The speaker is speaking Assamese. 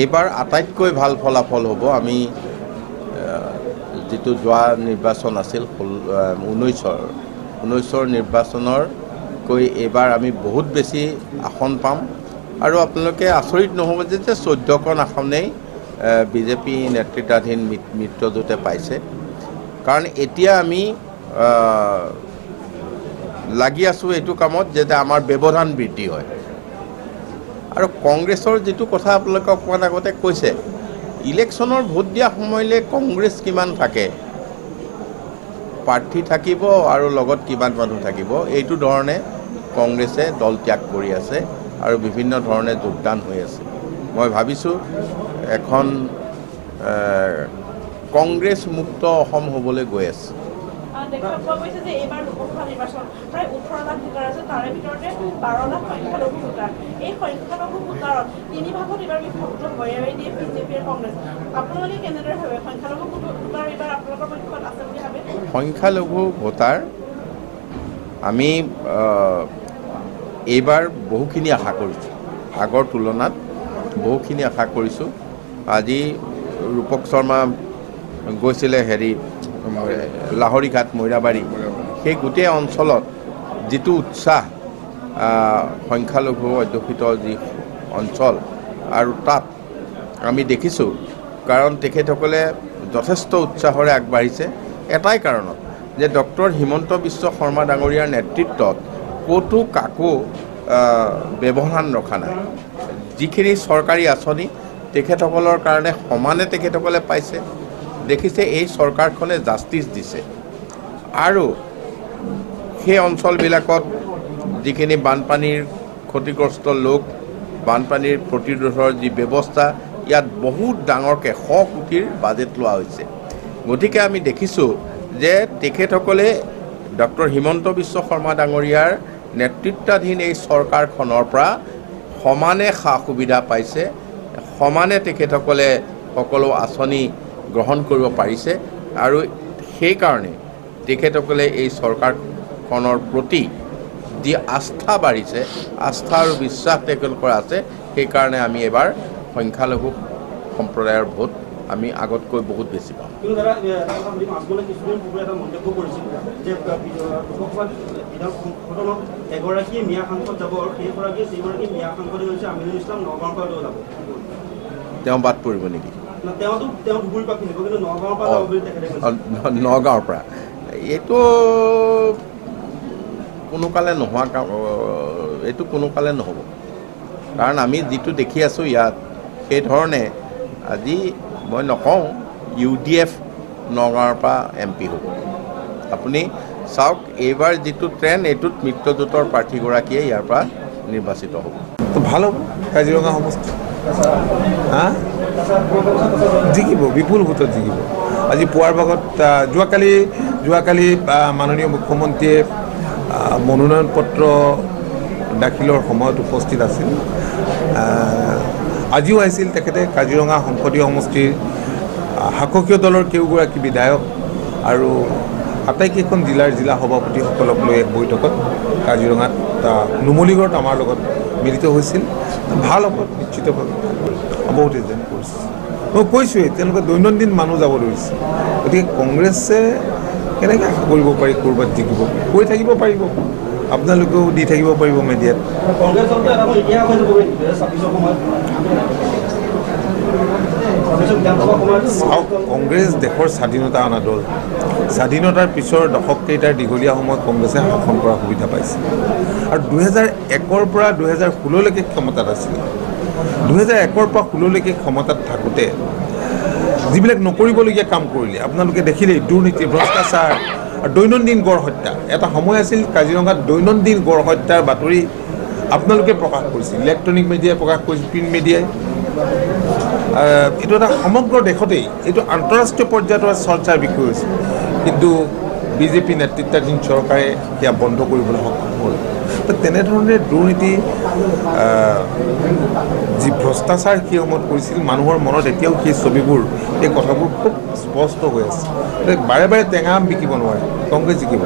এইবাৰ আটাইতকৈ ভাল ফলাফল হ'ব। আমি যিটো যোৱা নিৰ্বাচন আছিল 19ৰ নিৰ্বাচনৰকৈ এইবাৰ আমি বহুত বেছি আসন পাম আৰু আপোনালোকে আচৰিত নহ'ব যে 14খন আসনেই বিজেপি নেতৃত্বাধীন মিত্ৰজোঁটে পাইছে। কাৰণ এতিয়া আমি লাগি আছোঁ এইটো কামত যাতে আমাৰ ব্যৱধান বৃদ্ধি হয়। আৰু কংগ্ৰেছৰ যিটো কথা আপোনালোকে অকণমান আগতে কৈছে, ইলেকশ্যনৰ ভোট দিয়া সময়লৈ কংগ্ৰেছ কিমান থাকে, প্ৰাৰ্থী থাকিব আৰু লগত কিমান মানুহ থাকিব, এইটো ধৰণে কংগ্ৰেছে দল ত্যাগ কৰি আছে আৰু বিভিন্ন ধৰণে যোগদান হৈ আছে। মই ভাবিছোঁ এখন কংগ্ৰেছ মুক্ত অসম হ'বলৈ গৈ আছে। দেখা পোৱা গৈছে যে এইবাৰ লোকসভা নিৰ্বাচন প্ৰায় 18 লাখ ভোটাৰ আছে, তাৰে ভিতৰতে 12 লাখ সংখ্যালঘু ভোটাৰ। এই সংখ্যালঘু ভোটাৰত 3 ভাগত এইবাৰ বিভক্ত হয়ে দিয়ে বিজেপি আৰু কংগ্ৰেছ। আপোনালোকে কেনেদৰে ভাবে সংখ্যালঘু ভোটাৰ এইবাৰ আপোনালোকৰ পক্ষত আছে বুলি ভাবে? সংখ্যালঘু ভোটাৰ আমি এইবাৰ বহুখিনি আশা কৰিছোঁ, আগৰ তুলনাত বহুখিনি আশা কৰিছোঁ। আজি ৰূপক শৰ্মা গৈছিলে লাহৰীঘাট মৈৰাবাৰী, সেই গোটেই অঞ্চলত যিটো উৎসাহ, সংখ্যালঘু অধ্যুষিত যি অঞ্চল, আৰু তাত আমি দেখিছোঁ, কাৰণ তেখেতসকলে যথেষ্ট উৎসাহেৰে আগবাঢ়িছে এটাই কাৰণত যে ডক্টৰ হিমন্ত বিশ্ব শৰ্মা ডাঙৰীয়াৰ নেতৃত্বত ক'তো কাকো ব্যৱধান ৰখা নাই। যিখিনি চৰকাৰী আঁচনি তেখেতসকলৰ কাৰণে সমানে তেখেতসকলে পাইছে। দেখিছে এই চৰকাৰখনে জাষ্টিছ দিছে আৰু সেই অঞ্চলবিলাকত যিখিনি বানপানীৰ ক্ষতিগ্ৰস্ত লোক, বানপানীৰ প্ৰতিৰোধৰ যি ব্যৱস্থা, ইয়াত বহুত ডাঙৰকৈ 100 কোটিৰ বাজেট লোৱা হৈছে। গতিকে আমি দেখিছোঁ যে তেখেতসকলে ডক্টৰ হিমন্ত বিশ্ব শৰ্মা ডাঙৰীয়াৰ নেতৃত্বাধীন এই চৰকাৰখনৰ পৰা সমানে সা সুবিধা পাইছে, সমানে তেখেতসকলে সকলো আঁচনি গ্ৰহণ কৰিব পাৰিছে আৰু সেইকাৰণে তেখেতসকলে এই চৰকাৰখনৰ প্ৰতি যি আস্থা বাঢ়িছে, আস্থা আৰু বিশ্বাস তেখেতলোকৰ আছে। সেইকাৰণে আমি এবাৰ সংখ্যালঘু সম্প্ৰদায়ৰ ভোট আমি আগতকৈ বহুত বেছি পাম। তেওঁ বাদ পৰিব নেকি? নগাঁৱৰ পৰা এইটো কোনোকালে নহ'ব। কাৰণ আমি যিটো দেখি আছোঁ ইয়াত, সেইধৰণে আজি মই নকওঁ UDF নগাঁৱৰ পৰা MP হ'ব। আপুনি চাওক, এইবাৰ যিটো ট্ৰেণ্ড, এইটোত মিত্ৰজোঁটৰ প্ৰাৰ্থীগৰাকীয়ে ইয়াৰ পৰা নিৰ্বাচিত হ'ব। ভাল হ'ব কাজিৰঙা সমষ্টি, জিকিব, বিপুল ভোটত জিকিব। আজি পুৱাৰ ভাগত যোৱাকালি মাননীয় মুখ্যমন্ত্ৰীয়ে মনোনয়ন পত্ৰ দাখিলৰ সময়ত উপস্থিত আছিল। আজিও আহিছিল তেখেতে কাজিৰঙা সংসদীয় সমষ্টিৰ শাসকীয় দলৰ কেইগৰাকী বিধায়ক আৰু আটাইকেইখন জিলা সভাপতিসকলক লৈ এক বৈঠকত কাজিৰঙাত নুমলীগড়ত আমাৰ লগত মিলিত হৈছিল। ভাল হ'ব নিশ্চিতভাৱে, বহুত এজেণ্ট কৰিছে। মই কৈছোঁৱেই তেওঁলোকে দৈনন্দিন মানুহ যাব ধৰিছে। গতিকে কংগ্ৰেছে কেনেকৈ আশা কৰিব পাৰি ক'ৰবাত জিকিব? কৈ থাকিব পাৰিব, আপোনালোকেও দি থাকিব পাৰিব মিডিয়াত। চাওক, কংগ্ৰেছ দেশৰ স্বাধীনতা অনা দল। স্বাধীনতাৰ পিছৰ দশককেইটাৰ দীঘলীয়া সময়ত কংগ্ৰেছে শাসন কৰাৰ সুবিধা পাইছে আৰু 2001ৰ পৰা 2016লৈকে ক্ষমতাত আছিল। 2001ৰ পৰা 2016লৈকে ক্ষমতাত থাকোঁতে যিবিলাক নকৰিবলগীয়া কাম কৰিলে আপোনালোকে দেখিলেই, দুৰ্নীতি, ভ্ৰষ্টাচাৰ আৰু দৈনন্দিন গড় হত্যা। এটা সময় আছিল কাজিৰঙাত দৈনন্দিন গড় হত্যাৰ বাতৰি আপোনালোকে প্ৰকাশ কৰিছিল, ইলেক্ট্ৰনিক মিডিয়াই প্ৰকাশ কৰিছিল, প্ৰিণ্ট মিডিয়াই। এইটো এটা সমগ্ৰ দেশতেই এইটো আন্তঃৰাষ্ট্ৰীয় পৰ্যায়ত চৰ্চাৰ বিষয় হৈছে, কিন্তু বিজেপি নেতৃত্বাধীন চৰকাৰে সেয়া বন্ধ কৰিবলৈ সক্ষম হ'ল। তেনেধৰণে দুৰ্নীতি, যি ভ্ৰষ্টাচাৰ সেই সময়ত কৰিছিল, মানুহৰ মনত এতিয়াও সেই ছবিবোৰ, সেই কথাবোৰ খুব স্পষ্ট হৈ আছে। বাৰে বাৰে টেঙা আম বিকিব নোৱাৰে, কংগ্ৰেছ জিকিব।